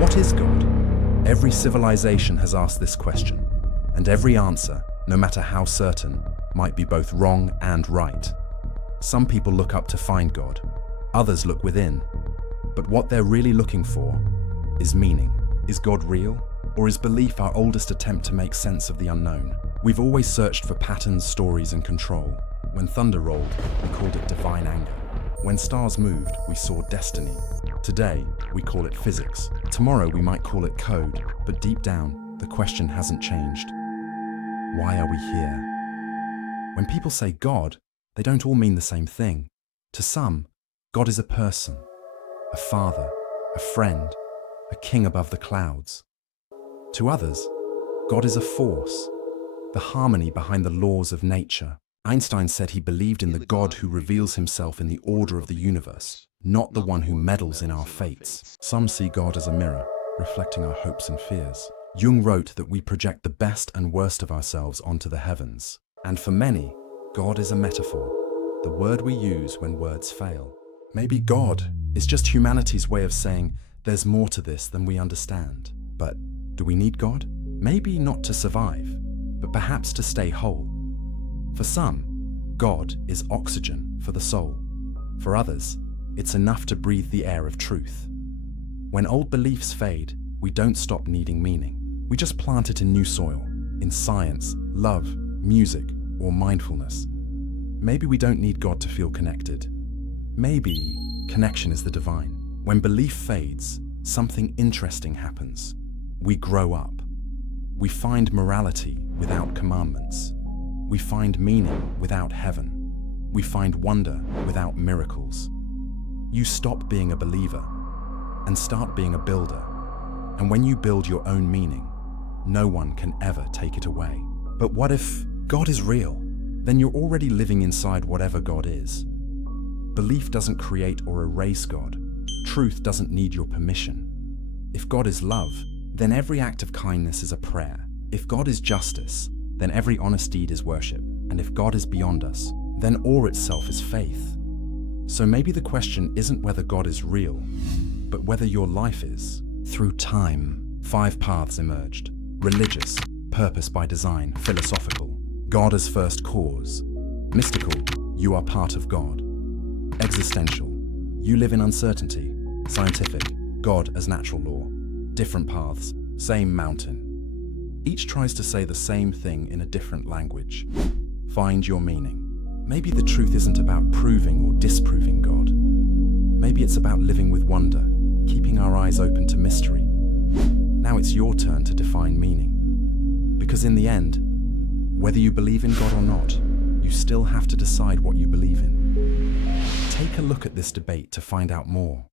What is God? Every civilization has asked this question, and every answer, no matter how certain, might be both wrong and right. Some people look up to find God, others look within. But what they're really looking for is meaning. Is God real? Or is belief our oldest attempt to make sense of the unknown? We've always searched for patterns, stories, and control. When thunder rolled, we called it divine anger. When stars moved, we saw destiny. Today, we call it physics. Tomorrow, we might call it code. But deep down, the question hasn't changed. Why are we here? When people say God, they don't all mean the same thing. To some, God is a person, a father, a friend, a king above the clouds. To others, God is a force, the harmony behind the laws of nature. Einstein said he believed in the God who reveals himself in the order of the universe, not the one who meddles in our fates. Some see God as a mirror, reflecting our hopes and fears. Jung wrote that we project the best and worst of ourselves onto the heavens. And for many, God is a metaphor, the word we use when words fail. Maybe God is just humanity's way of saying there's more to this than we understand. But do we need God? Maybe not to survive, but perhaps to stay whole. For some, God is oxygen for the soul. For others, it's enough to breathe the air of truth. When old beliefs fade, we don't stop needing meaning. We just plant it in new soil, in science, love, music, or mindfulness. Maybe we don't need God to feel connected. Maybe connection is the divine. When belief fades, something interesting happens. We grow up. We find morality without commandments. We find meaning without heaven. We find wonder without miracles. You stop being a believer and start being a builder. And when you build your own meaning, no one can ever take it away. But what if God is real? Then you're already living inside whatever God is. Belief doesn't create or erase God. Truth doesn't need your permission. If God is love, then every act of kindness is a prayer. If God is justice, then every honest deed is worship. And if God is beyond us, then awe itself is faith. So maybe the question isn't whether God is real, but whether your life is. Through time, 5 paths emerged. Religious, purpose by design, philosophical, God as first cause. Mystical, you are part of God. Existential, you live in uncertainty. Scientific, God as natural law. Different paths, same mountain. Each tries to say the same thing in a different language. Find your meaning. Maybe the truth isn't about proving or disproving God. Maybe it's about living with wonder, keeping our eyes open to mystery. Now it's your turn to define meaning. Because in the end, whether you believe in God or not, you still have to decide what you believe in. Take a look at this debate to find out more.